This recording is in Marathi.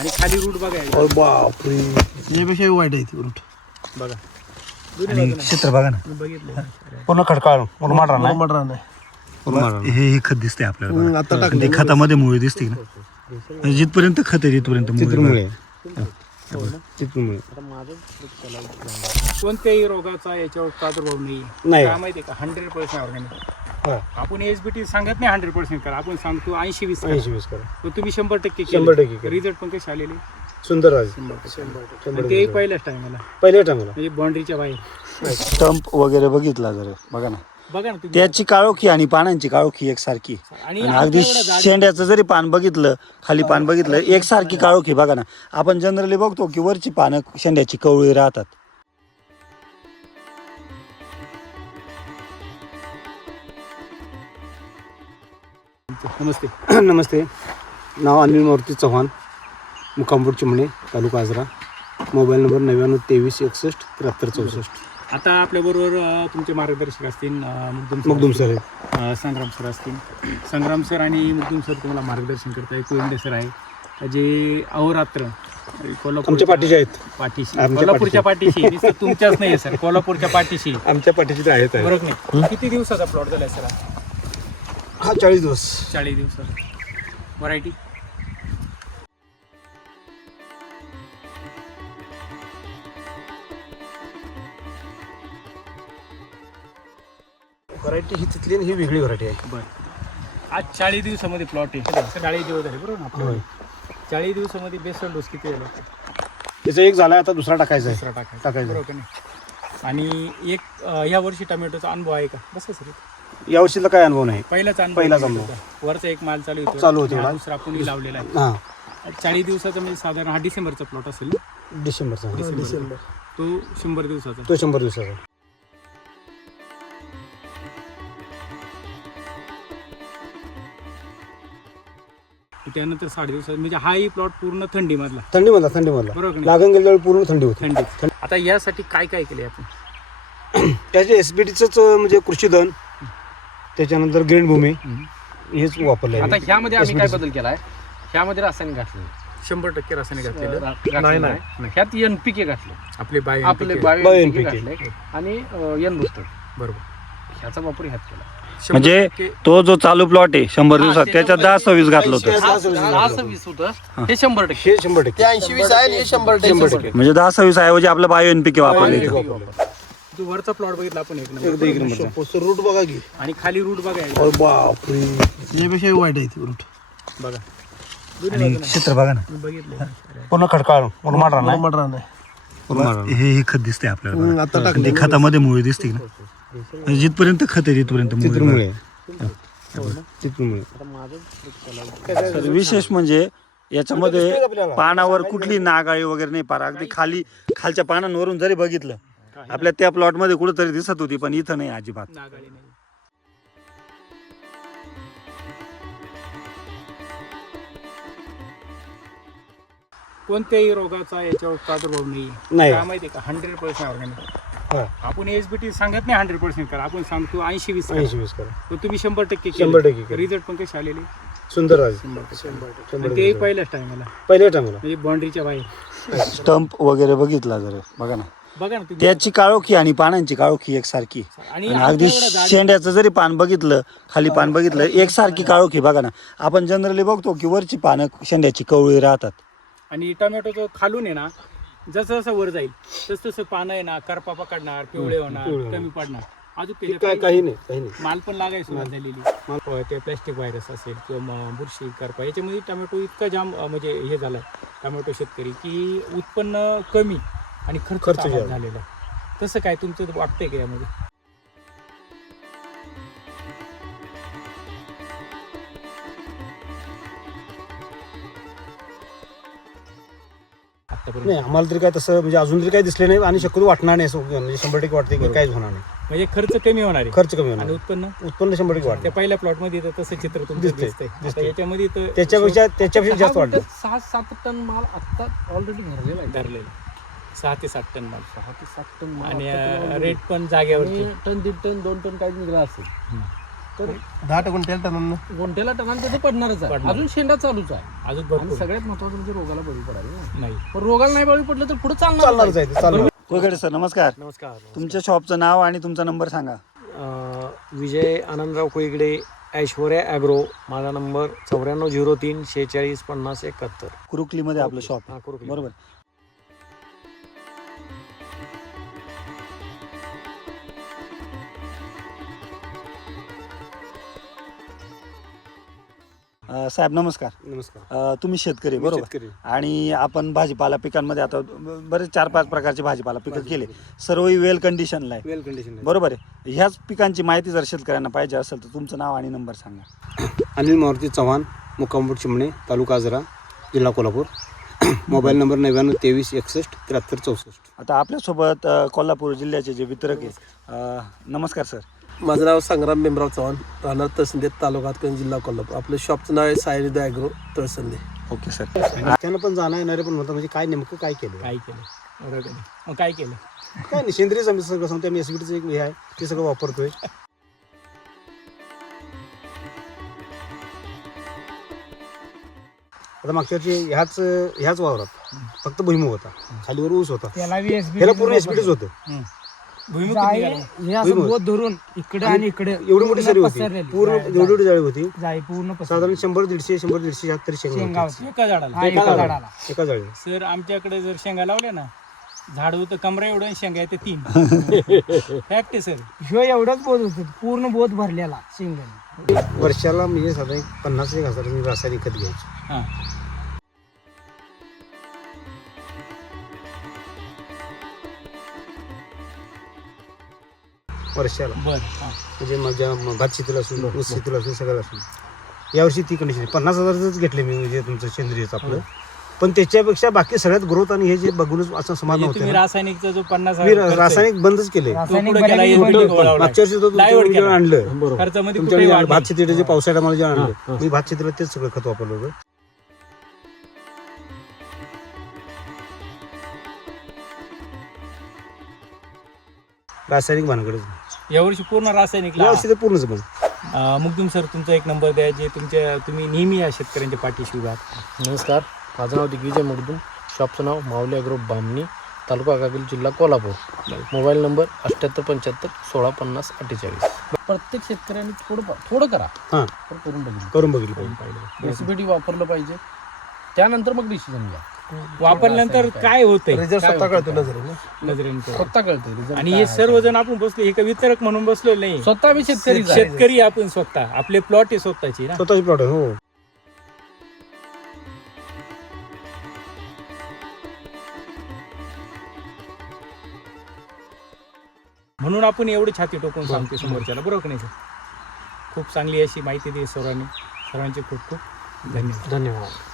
आणि खाली रूट बघा बापरे, यापेक्षा वाईट आहे ती रूट बघा. आणि क्षेत्र बघा ना, बघितलं पूर्ण खडकाळ मुरमाड रान मुरमाड रान आहे. हे खत दिसते आपल्याला. आता आणि टाकलं ते खतामध्ये मुळे दिसते ना, म्हणजे जिथपर्यंत खत आहे तिथपर्यंत मुळे. कोणत्याही रोगाचा याच्यावर प्रादुर्भाव नाही. काय माहितीये का, 100% ऑर्गॅनिक. आपण एसबीटी सांगत नाही 100% करा, आपण सांगतो 80-20 करा. तर तुम्ही 100% 100% रिझल्ट पण कसे आलेले सुंदर आहे. 100%. आणि ते पहिल्याच टायमाला पहिल्या टायमाला म्हणजे बाउंड्रीच्या बाहेर. स्टंप वगैरे बघितला जर बघा ना, बघा ना तुम्ही. त्याची काळोखी आणि पानांची काळोखी एकसारखी. आणि आणि अगदी शेंड्याचं जरी पान बघितलं, खाली पान बघितलं, एकसारखी काळोखी बघा ना. आपण जनरली बघतो की वरची पानं शेंड्याची कवळी राहतात. नमस्ते. नमस्ते, नाव अनिल मारुती चव्हाण, मुक्कामपूर चिमणे, तालुका आजरा. Mobile number 99-2361-7364. आता आपल्याबरोबर तुमचे मार्गदर्शक असतील मगदूम सर संग्राम सर असतील. संग्राम सर आणि मगदूम सर तुम्हाला मार्गदर्शन करताय. कोयंडे सर आहे जे अहोरात्र आमच्या पाठीशी आहेत. पाठीशी, कोल्हापूरच्या पाठीशी. नुसतं तुमच्याच नाही सर, कोल्हापूरच्या पाठीशी. आमच्या पाठीशी तर आहेत. बरोबर नाही. किती दिवसाचा प्लॉट झालाय सर? हा 40 दिवस. 40 दिवसाचा. व्हरायटी व्हरायटी ही तिथली आणि ही वेगळी व्हरायटी आहे. बरं. आज 40 दिवसामध्ये प्लॉट आहे. 40 दिवस झाले बरोबर ना आपल्याला. 40 दिवसामध्ये बेसल डोस किती झाला? त्याचा एक झाला, आता दुसरा टाकायचा दुसरा आहे. टाकायचा बरोबर नाही. आणि एक या वर्षी टोमॅटोचा अनुभव आहे का? कसं सर? यावर्षीला काय अनुभव नाही. पहिलाच अनुभव. वरचा एक माल चालू होतो. हा दुसरा आपण लावलेला आहे. हां, 40 दिवसाचा म्हणजे साधारण हा डिसेंबरचा प्लॉट असेल ना? डिसेंबरचा. डिसेंबर. तो 100 दिवसाचा. तो 100 दिवसाचा. त्यानंतर 60 दिवसात म्हणजे हाही प्लॉट पूर्ण थंडीमधला. थंडीमधला बरोबर नाही? लागण गेल्यावर पूर्ण थंडी होती. थंडी. आता यासाठी काय काय केले आपण? त्याचे एसबीटीच म्हणजे कृषीधन, त्याच्यानंतर ग्रीन भूमी हेच वापरले. आता ह्यामध्ये आम्ही काय बदल केलाय, ह्यामध्ये रासायनिक घातलं 100% रासायनिक घातलेलं. नाही, ह्यात एनपीके घातलं, आपले आपले NPK. बायो एनपीके घातले आणि एन बुस्टर. बरोबर. ह्याचा वापर ह्यात केला. म्हणजे तो जो चालू प्लॉट आहे 100 दिवसात, त्याच्यात 10-26 घातलं होतं. 10-20 होतं, हे 100%. हे 100%. 80-20 आहे, हे 100%. म्हणजे 10-26 ऐवजी आपलं बायो एनपीके वापरले. जो वरचा प्लॉट बघितला आपण एक एक नंबर. रूट बघा की. आणि खाली रूट बघा बापरे, यापेक्षा वाईट आहे ती रूट बघा. आणि क्षेत्र बघा ना, बघितलं पूर्ण खडकाळ मुरमाड रान मुरमाड रान आहे. हे खत दिसते आपल्याला. आता आणि टाकलं ते खतामध्ये मुळे दिसते ना, म्हणजे जिथपर्यंत खत आहे तिथपर्यंत मुळे. तर विशेष म्हणजे याच्यामध्ये पानावर कुठली नागाळी वगैरे नाही. पार अगदी खालच्या पानांवरून जरी बघितलं, आपल्या त्या प्लॉट मध्ये कुठेतरी दिसत होती, पण इथं नाही अजिबात. नागाळी नाही. कोणत्याही रोगाचा याच्यावर प्रादुर्भाव नाही. काय माहितीये का, 100% ऑर्गॅनिक. आपण एसबीटी सांगत नाही 100% करा, आपण सांगतो 80-20 करा. तर तुम्ही 100% 100% रिझल्ट पण कसे आलेले? सुंदर आहे. 100%. आणि ते पहिल्याच टायमाला पहिल्या टायमाला म्हणजे बाउंड्रीच्या बाहेर. स्टंप वगैरे बघितला जर बघा ना, बघा ना तुम्ही. त्याची काळोखी आणि पानांची काळोखी एकसारखी. आणि आणि अगदी शेंड्याचं जरी पान बघितलं, खाली पान बघितलं, एकसारखी काळोखी बघा ना. आपण जनरली बघतो की वरची पानं शेंड्याची कवळी राहतात. आणि टोमॅटोचं खालून आहे ना, जसं जसं वर जाईल तसं पानं आहे ना, करपा पकडणार, पिवळे होणार, कमी पडणार. अजून काही नाही. माल पण लागायला सुरुवात झालेली. ते प्लॅस्टिक व्हायरस असेल किंवा बुरशी, करपा, याच्यामध्ये टोमॅटो इतका जाम म्हणजे हे झालाय टोमॅटो शेतकरी की उत्पन्न कमी आणि खर्च झालेला. तसं काय तुमचं वाटतंय का यामध्ये? नाही, आम्हाला तरी काय तसं म्हणजे अजून तरी काही दिसले नाही आणि शक्यतो वाटणार नाही. असं म्हणजे 100% वाटते की काहीच होणार नाही. म्हणजे खर्च कमी होणार आहे, खर्च कमी होणार आणि उत्पन्न 100% वाटते. त्या पहिल्या प्लॉट मध्ये तर तसं चित्र तुमचं दिसतंय. आता याच्यामध्ये तर त्याच्यापेक्षा जास्त वाटतं. 6-7 टन माल आता ऑलरेडी भरलेला आहे. धरलेलं 6 ते 7 टन माल. 6 ते 7 टन माल. आणि रेट पण जागेवरती. टन 1.5 टन 2 टन काही निघाला असेल. तर 10 टन गुंठ्याला टनान त्याचं पडणारच आहे. पडणार. अजून शेंडा चालूच आहे. अजून आणि भरपूर सगळ्यात महत्वाचं म्हणजे रोगाला बळी पडायला नाही. नाही. पण रोगाला नाही बळी पडलं तर पुढे चालणारच चालणार आहे ते, चालणार. कोयगडे सर नमस्कार. नमस्कार. तुमच्या शॉपचं नाव आणि तुमचा नंबर सांगा. विजय आनंदराव कोईगडे, ऐश्वर्या ॲग्रो. माझा नंबर 9403 46 50 71. कुरुकलीमध्ये आपलं शॉप हा, कुरुकली. बरोबर. साहेब नमस्कार. नमस्कार. तुम्ही शेतकरी बरोबर. शेतकरी. आणि आपण भाजीपाला पिकांमध्ये आता बरेच 4-5 प्रकारचे भाजीपाला पिकं केले, सर्वही वेल कंडिशनला आहे वेल कंडिशन बरोबर आहे. ह्याच पिकांची माहिती जर शेतकऱ्यांना पाहिजे असेल तर तुमचं नाव आणि नंबर सांगा. अनिल मारुती चव्हाण, मुक्कामपूर चिमणे, तालुका आजरा, जिल्हा कोल्हापूर. Mobile number 99 23 61 73 64. आता आपल्यासोबत कोल्हापूर जिल्ह्याचे जे वितरक आहे, नमस्कार सर. माझं नाव संग्राम भीमराव चव्हाण, राहणार तळसंदे, तालुका हातकणंगले, जिल्हा कोल्हापूर. आपलं शॉपचं नाव आहे Sainidh Agro Talsande. Okay sir. त्यानं पण जाणं येणारे पण होतं म्हणजे काय नेमकं काय केलं काय केलं बरोबर आहे. मग काय केलं? काय नाही, सेंद्रिय सगळं सांगतो आम्ही. एसबीटीचं एक हे आहे ते सगळं वापरतोय. आता मागच्या वर्षी ह्याच वावरात फक्त भुईमुग होता, खालीवर ऊस होता, ह्याला पूर्ण एसबीटीच होतं. भुईमुग किती निघाला? हे असं बोध धरून इकडे आणि इकडे एवढी मोठी सरी होती, पूर्ण एवढी जाळी होती. पूर्ण साधारण 100-150 तर शेंगा होत्या. एका झाडाला. एका जाळी. सर आमच्याकडे जर शेंगा लावल्या ना, झाड होतं कमरा एवढं आणि शेंगा येते 3. फॅक्ट आहे सर. ह्यो एवढाच बोध होत, पूर्ण बोध भरलेला शेंगाने. वर्षाला म्हणजे साधारण 50,000 रासायनिक खत घ्यायचे. हां. वर्षाला बरं. हां. म्हणजे माझ्या भात शेतीला असून, ऊस शेतीला असून, सगळं असून. यावर्षी ती कंडिशन 50,000च घेतले मी, म्हणजे तुमचं सेंद्रियच आपलं. पण त्याच्यापेक्षा बाकी सगळ्यात ग्रोथ आणि हे जे बघूनच असं समाधान म्हणजे तुम्ही होतं. रासायनिकचा जो 50,000 मी खर्च आहे, रासायनिक बंदच केले. तो पुढे केला, SBT वळवला. मागच्या वर्षी तो Divert तुमच्या केला. आणलं खर्चामध्ये तुमच्या कुठेही वाढ भात नाही. शेतीला जे पावसाळ्यात मला जे आणलं, मी भात शेतीला तेच सगळं खत वापरलं होतं. रासायनिक भानगडच नाही. यावर्षी पूर्ण रासायनिक यावर्षी तर पूर्णच बंद. मुग्धुम सर तुमचा एक नंबर द्या, जे तुम्ही नेहमी या शेतकऱ्यांच्या पाठीशी उभा आहात. नमस्कार, माझं नाव दिग्विजय मुगदुम, शॉपचं नाव माऊली ॲग्रो बामणी, तालुका कागल, जिल्हा कोल्हापूर. Mobile number 7875 16 50 48. प्रत्येक शेतकऱ्यांनी थोडं करा, हां, पण करून बघितलं. करून बघितलं पाहिजे. एसबीटी वापरलं पाहिजे, त्यानंतर मग डिसिजन घ्या. वापरल्यानंतर काय होतंय रिझल्ट स्वतः कळतो नजरेने. नजरेने कळतं. स्वतः कळतं result आणि काय हे आहे, सर्वजण आपण बसलो, हे काही वितरक म्हणून बसलो नाही. स्वतः आम्ही शेतकरी शेतकरी आपण स्वतः, आपले प्लॉट आहे स्वतःची ना. स्वतःची प्रॉडक्ट. हो. म्हणून आपण एवढी छाती टोकून सांगतो समोरच्याला, बरोबर की नाही सर? खूप चांगली अशी माहिती दिली सर्वांनी. सर्वांचे खूप खूप धन्यवाद. धन्यवाद.